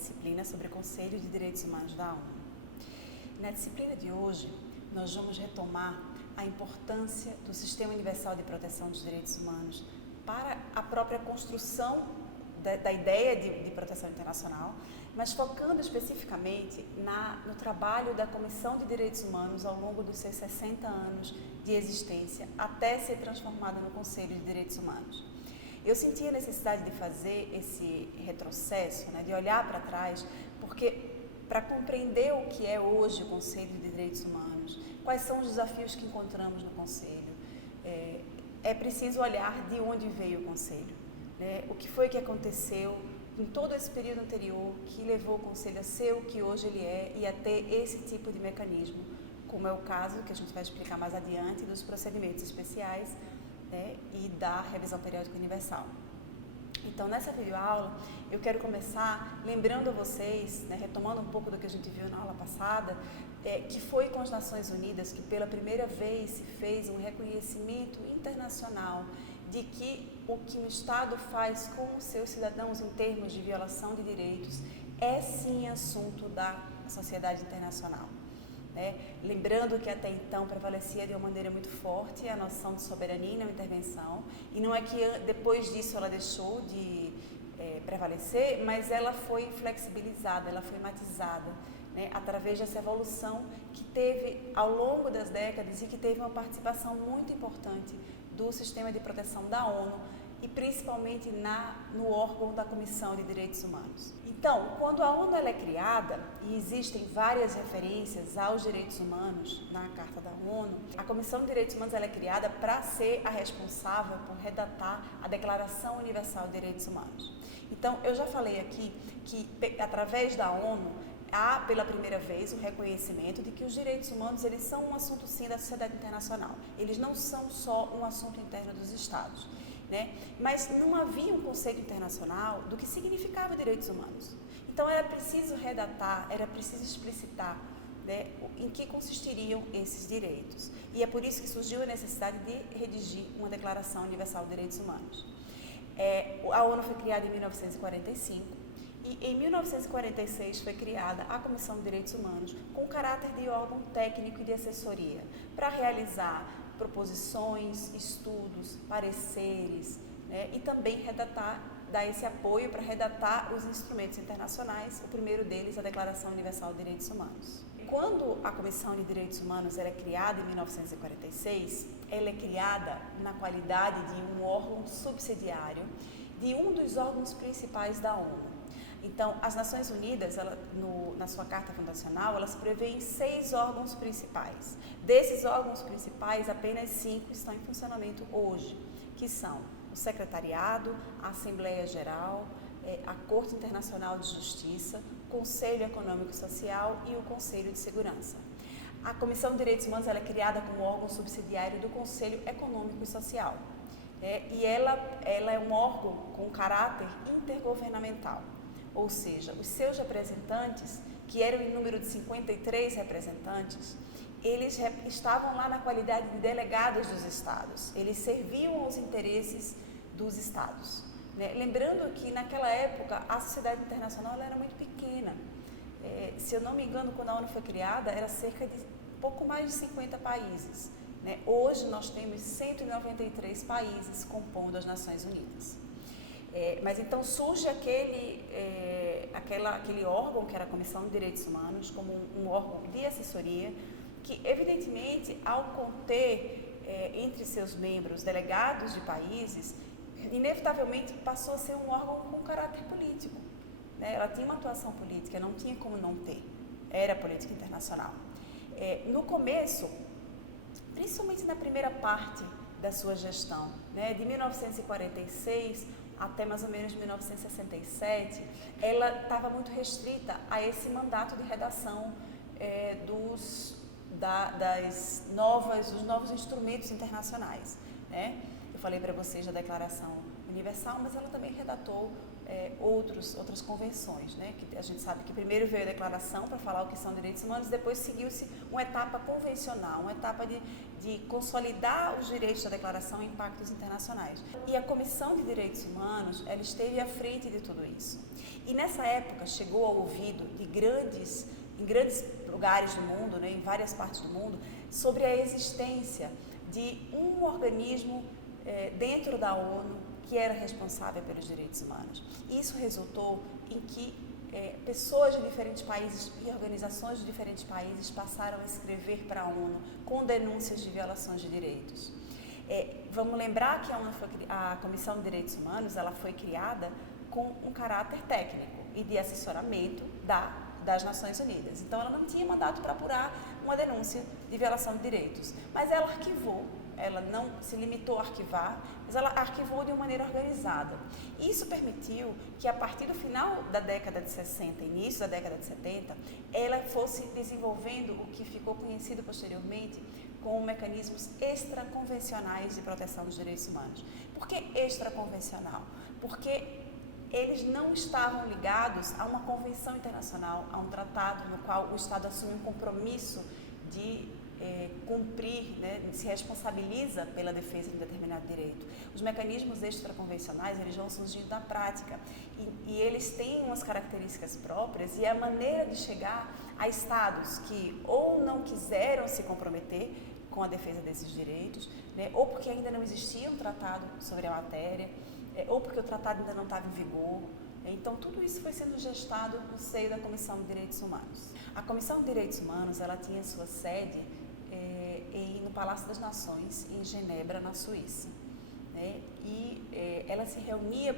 disciplina sobre o Conselho de Direitos Humanos da ONU. Na disciplina de hoje, nós vamos retomar a importância do Sistema Universal de Proteção dos Direitos Humanos para a própria construção da ideia de proteção internacional, mas focando especificamente no trabalho da Comissão de Direitos Humanos ao longo dos seus 60 anos de existência, até ser transformada no Conselho de Direitos Humanos. Eu senti a necessidade de fazer esse retrocesso, de olhar para trás, porque para compreender o que é hoje o Conselho de Direitos Humanos, quais são os desafios que encontramos no Conselho, é preciso olhar de onde veio o Conselho, o que foi que aconteceu em todo esse período anterior que levou o Conselho a ser o que hoje ele é e a ter esse tipo de mecanismo, como é o caso, que a gente vai explicar mais adiante, dos procedimentos especiais e da revisão periódica universal. Então, nessa videoaula, eu quero começar lembrando a vocês, retomando um pouco do que a gente viu na aula passada, que foi com as Nações Unidas que pela primeira vez se fez um reconhecimento internacional de que o que um Estado faz com os seus cidadãos em termos de violação de direitos é sim assunto da sociedade internacional. Lembrando que até então prevalecia de uma maneira muito forte a noção de soberania e não intervenção, e não é que depois disso ela deixou de prevalecer, mas ela foi flexibilizada, ela foi matizada, através dessa evolução que teve ao longo das décadas e que teve uma participação muito importante do sistema de proteção da ONU e principalmente no órgão da Comissão de Direitos Humanos. Então, quando a ONU é criada, e existem várias referências aos direitos humanos na Carta da ONU, a Comissão de Direitos Humanos é criada para ser a responsável por redatar a Declaração Universal de Direitos Humanos. Então, eu já falei aqui que, através da ONU, há pela primeira vez o reconhecimento de que os direitos humanos eles são um assunto sim da sociedade internacional. Eles não são só um assunto interno dos Estados. Mas não havia um conceito internacional do que significava direitos humanos. Então era preciso redatar, era preciso explicitar em que consistiriam esses direitos. E é por isso que surgiu a necessidade de redigir uma Declaração Universal de Direitos Humanos. A ONU foi criada em 1945 e em 1946 foi criada a Comissão de Direitos Humanos com caráter de órgão técnico e de assessoria para realizar proposições, estudos, pareceres, e também dar esse apoio para redatar os instrumentos internacionais, o primeiro deles a Declaração Universal de Direitos Humanos. Quando a Comissão de Direitos Humanos era criada em 1946, ela é criada na qualidade de um órgão subsidiário de um dos órgãos principais da ONU. Então, as Nações Unidas, na sua Carta Fundacional, elas prevêem 6 órgãos principais. Desses órgãos principais, apenas 5 estão em funcionamento hoje, que são o Secretariado, a Assembleia Geral, a Corte Internacional de Justiça, o Conselho Econômico e Social e o Conselho de Segurança. A Comissão de Direitos Humanos é criada como órgão subsidiário do Conselho Econômico e Social. E ela é um órgão com caráter intergovernamental. Ou seja, os seus representantes, que eram em número de 53 representantes, eles estavam lá na qualidade de delegados dos estados, eles serviam aos interesses dos estados. Lembrando que naquela época a sociedade internacional era muito pequena, se eu não me engano, quando a ONU foi criada, era cerca de pouco mais de 50 países. Hoje nós temos 193 países compondo as Nações Unidas. Mas então surge aquele órgão que era a Comissão de Direitos Humanos como um órgão de assessoria que, evidentemente, ao conter entre seus membros delegados de países, inevitavelmente passou a ser um órgão com caráter político. Ela tinha uma atuação política, não tinha como não ter, era política internacional. No começo, principalmente na primeira parte da sua gestão, de 1946 até mais ou menos 1967, ela estava muito restrita a esse mandato de redação dos novos instrumentos internacionais. Eu falei para vocês da Declaração Universal, mas ela também redatou outras convenções, né? Que a gente sabe que primeiro veio a declaração para falar o que são direitos humanos, depois seguiu-se uma etapa convencional, uma etapa de consolidar os direitos da declaração em pactos internacionais. E a Comissão de Direitos Humanos, ela esteve à frente de tudo isso. E nessa época chegou ao ouvido de em grandes lugares do mundo, né, em várias partes do mundo, sobre a existência de um organismo dentro da ONU que era responsável pelos direitos humanos. E isso resultou em que pessoas de diferentes países e organizações de diferentes países passaram a escrever para a ONU com denúncias de violações de direitos. Vamos lembrar que a Comissão de Direitos Humanos ela foi criada com um caráter técnico e de assessoramento das Nações Unidas. Então, ela não tinha mandato para apurar uma denúncia de violação de direitos, mas ela arquivou. Ela não se limitou a arquivar, mas ela arquivou de uma maneira organizada. Isso permitiu que, a partir do final da década de 60, início da década de 70, ela fosse desenvolvendo o que ficou conhecido posteriormente como mecanismos extraconvencionais de proteção dos direitos humanos. Por que extraconvencional? Porque eles não estavam ligados a uma convenção internacional, a um tratado no qual o Estado assume um compromisso de cumprir, né, se responsabiliza pela defesa de um determinado direito. Os mecanismos extraconvencionais, eles vão surgindo da prática e eles têm umas características próprias e a maneira de chegar a estados que ou não quiseram se comprometer com a defesa desses direitos, né, ou porque ainda não existia um tratado sobre a matéria, ou porque o tratado ainda não estava em vigor. Então, tudo isso foi sendo gestado no seio da Comissão de Direitos Humanos. A Comissão de Direitos Humanos, ela tinha sua sede no Palácio das Nações, em Genebra, na Suíça. Né? E ela se reunia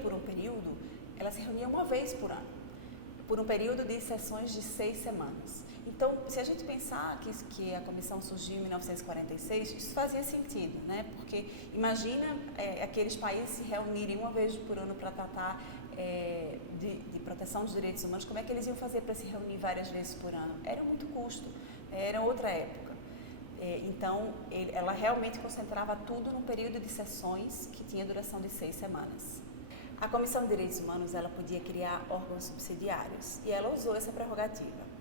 uma vez por ano, por um período de sessões de 6 semanas. Então, se a gente pensar que a comissão surgiu em 1946, isso fazia sentido, né? Porque imagina aqueles países se reunirem uma vez por ano para tratar de proteção dos direitos humanos, como é que eles iam fazer para se reunir várias vezes por ano? Era muito custo, era outra época. Então, ela realmente concentrava tudo num período de sessões que tinha duração de 6 semanas. A Comissão de Direitos Humanos, ela podia criar órgãos subsidiários e ela usou essa prerrogativa.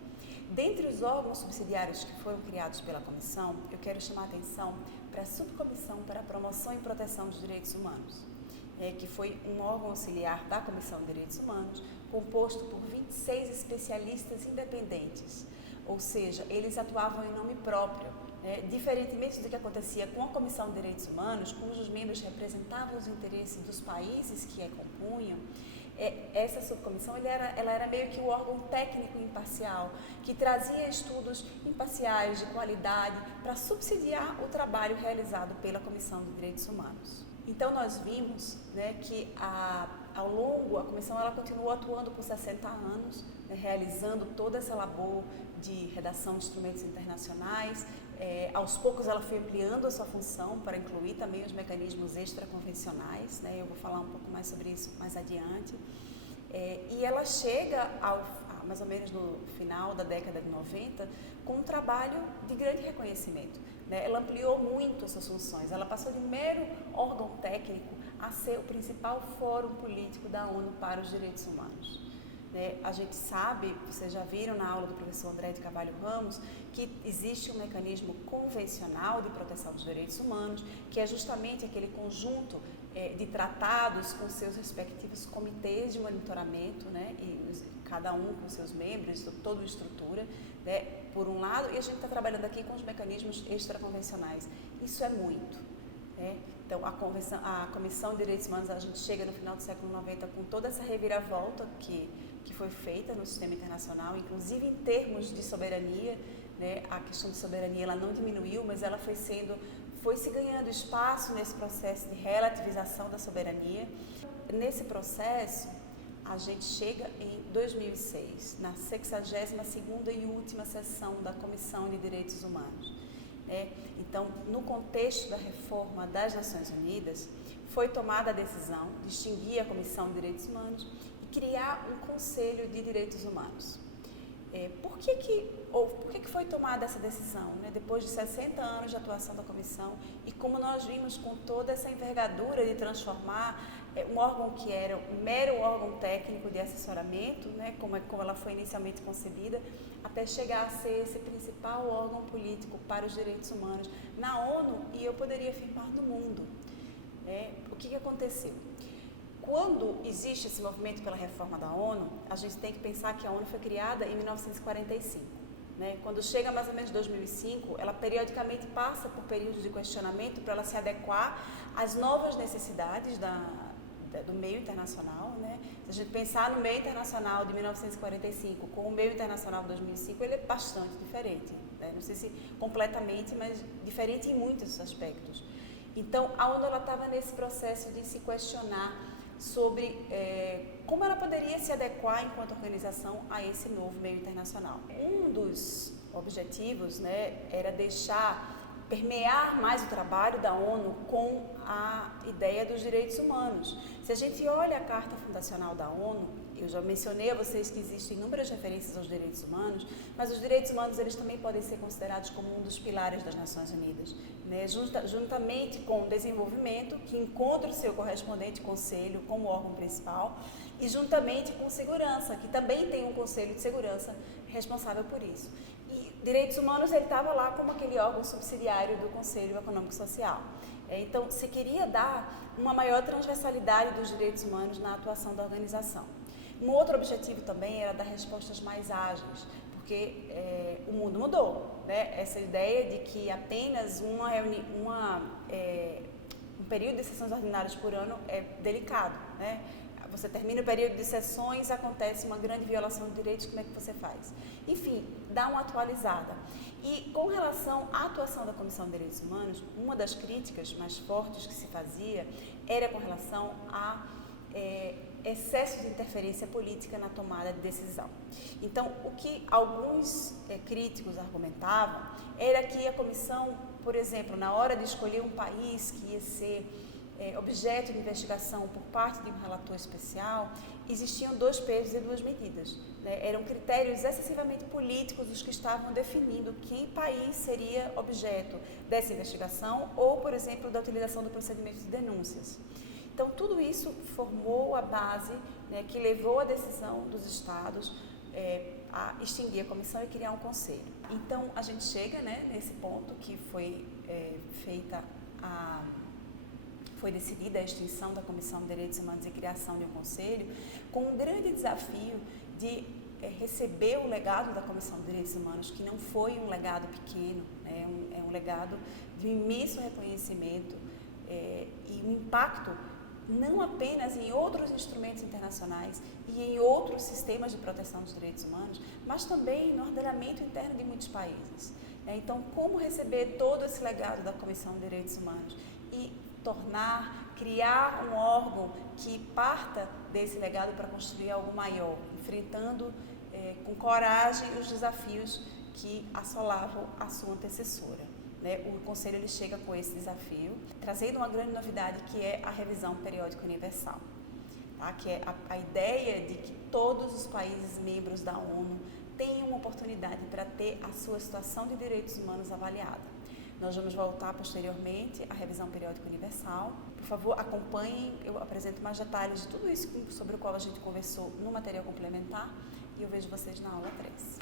Dentre os órgãos subsidiários que foram criados pela Comissão, eu quero chamar a atenção para a Subcomissão para a Promoção e Proteção dos Direitos Humanos, que foi um órgão auxiliar da Comissão de Direitos Humanos, composto por 26 especialistas independentes, ou seja, eles atuavam em nome próprio, diferentemente do que acontecia com a Comissão de Direitos Humanos, cujos membros representavam os interesses dos países que a compunham. Essa subcomissão ela era meio que o órgão técnico imparcial, que trazia estudos imparciais, de qualidade, para subsidiar o trabalho realizado pela Comissão de Direitos Humanos. Então, nós vimos, né, que ao longo, a comissão ela continuou atuando por 60 anos, né, realizando toda essa labor de redação de instrumentos internacionais. Aos poucos, ela foi ampliando a sua função para incluir também os mecanismos extraconvencionais, né, eu vou falar um pouco mais sobre isso mais adiante. E ela chega, mais ou menos no final da década de 90, com um trabalho de grande reconhecimento. Ela ampliou muito as suas funções, ela passou de um mero órgão técnico a ser o principal fórum político da ONU para os direitos humanos. A gente sabe, vocês já viram na aula do professor André de Carvalho Ramos, que existe um mecanismo convencional de proteção dos direitos humanos, que é justamente aquele conjunto de tratados com seus respectivos comitês de monitoramento, né, e cada um com seus membros, toda a estrutura, né, por um lado, e a gente está trabalhando aqui com os mecanismos extraconvencionais. Isso é muito. Então, a Comissão de Direitos Humanos, a gente chega no final do século XIX com toda essa reviravolta que foi feita no sistema internacional, inclusive em termos de soberania, né? A questão de soberania ela não diminuiu, mas ela foi se ganhando espaço nesse processo de relativização da soberania. Nesse processo, a gente chega em 2006, na 62ª e última sessão da Comissão de Direitos Humanos. Então, no contexto da reforma das Nações Unidas, foi tomada a decisão de extinguir a Comissão de Direitos Humanos e criar um Conselho de Direitos Humanos. Por que foi tomada essa decisão, né? Depois de 60 anos de atuação da comissão e como nós vimos com toda essa envergadura de transformar um órgão que era um mero órgão técnico de assessoramento, né, como ela foi inicialmente concebida, até chegar a ser esse principal órgão político para os direitos humanos na ONU e eu poderia afirmar no mundo. O que aconteceu? Quando existe esse movimento pela reforma da ONU, a gente tem que pensar que a ONU foi criada em 1945. Né? Quando chega mais ou menos 2005, ela periodicamente passa por períodos de questionamento para ela se adequar às novas necessidades do meio internacional. Né? Se a gente pensar no meio internacional de 1945 com o meio internacional de 2005, ele é bastante diferente. Né? Não sei se completamente, mas diferente em muitos aspectos. Então, a ONU estava nesse processo de se questionar sobre como ela poderia se adequar enquanto organização a esse novo meio internacional. Um dos objetivos, né, era permear mais o trabalho da ONU com a ideia dos direitos humanos. Se a gente olha a Carta Fundacional da ONU, eu já mencionei a vocês que existem inúmeras referências aos direitos humanos, mas os direitos humanos eles também podem ser considerados como um dos pilares das Nações Unidas, né? Juntamente com o desenvolvimento, que encontra o seu correspondente conselho como órgão principal, e juntamente com segurança, que também tem um conselho de segurança responsável por isso. E direitos humanos ele estava lá como aquele órgão subsidiário do Conselho Econômico e Social. Então, se queria dar uma maior transversalidade dos direitos humanos na atuação da organização. Um outro objetivo também era dar respostas mais ágeis, porque o mundo mudou, né? Essa ideia de que apenas um período de sessões ordinárias por ano é delicado, né? Você termina o período de sessões, acontece uma grande violação de direitos, como é que você faz? Enfim, dá uma atualizada. E com relação à atuação da Comissão de Direitos Humanos, uma das críticas mais fortes que se fazia era com relação a excesso de interferência política na tomada de decisão. Então, o que alguns críticos argumentavam era que a comissão, por exemplo, na hora de escolher um país que ia ser objeto de investigação por parte de um relator especial, existiam 2 pesos e 2 medidas. Né? Eram critérios excessivamente políticos os que estavam definindo que país seria objeto dessa investigação ou, por exemplo, da utilização do procedimento de denúncias. Então, tudo isso formou a base, né, que levou a decisão dos estados a extinguir a comissão e criar um conselho. Então, a gente chega, né, nesse ponto que foi foi decidida a extinção da Comissão de Direitos Humanos e criação de um conselho, com um grande desafio de receber o legado da Comissão de Direitos Humanos, que não foi um legado pequeno, né, é um legado de um imenso reconhecimento e um impacto não apenas em outros instrumentos internacionais e em outros sistemas de proteção dos direitos humanos, mas também no ordenamento interno de muitos países. Então, como receber todo esse legado da Comissão de Direitos Humanos e criar um órgão que parta desse legado para construir algo maior, enfrentando com coragem os desafios que assolavam a sua antecessora. O Conselho ele chega com esse desafio, trazendo uma grande novidade que é a revisão periódica universal, tá? Que é a ideia de que todos os países membros da ONU tenham uma oportunidade para ter a sua situação de direitos humanos avaliada. Nós vamos voltar posteriormente à revisão periódica universal. Por favor, acompanhem, eu apresento mais detalhes de tudo isso sobre o qual a gente conversou no material complementar e eu vejo vocês na aula 3.